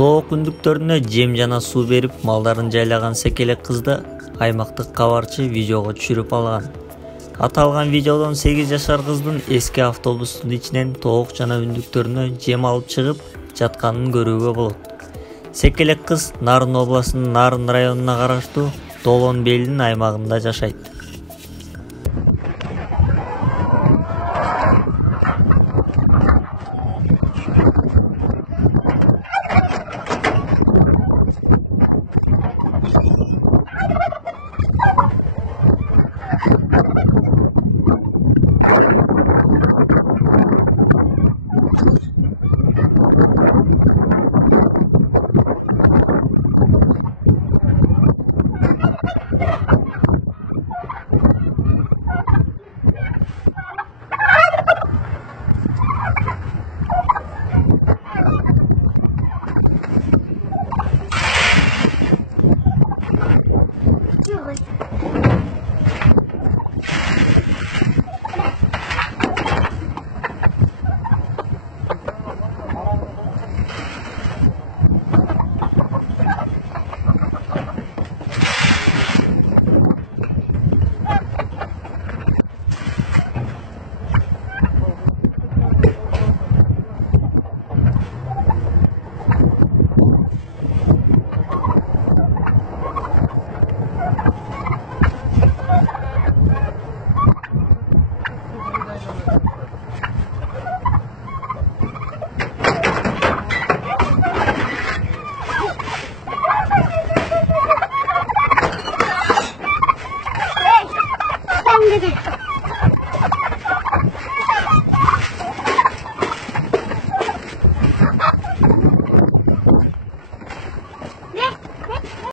Тоок үндүктөрүнө жем жана суу берип малдарын жайлаган секелек кызды аймактык кабарчы видеого түшүрүп алган. Аталган видеодон 8 жашар кыздын эски автобустун ичинен тоок жана үндүктөрүнө жем алып чыгып жатканын көрүүгө болот. Секелек кыз Нарын областынын Нарын районуна караштуу Долон Белдин аймагында жашайт.